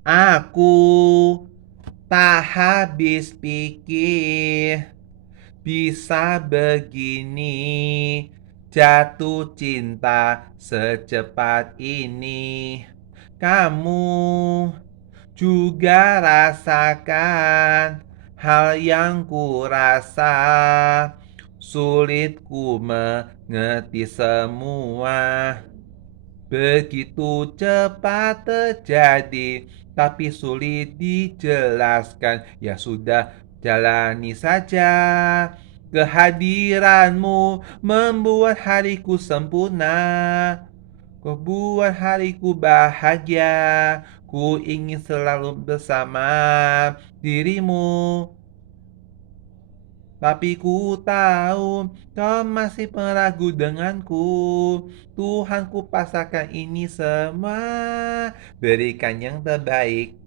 Aku tak habis pikir bisa begini jatuh cinta secepat ini. Kamu juga rasakan hal yang ku rasa. Sulit ku mengerti semua. Begitu cepat terjadi, tapi sulit dijelaskan. Ya sudah, jalani saja. Kehadiranmu membuat hariku sempurna. Kau buat hariku bahagia. Ku ingin selalu bersama dirimu. Tapi ku tahu kau masih meragu denganku. Tuhan ku pasrahkan ini semua. Berikan yang terbaik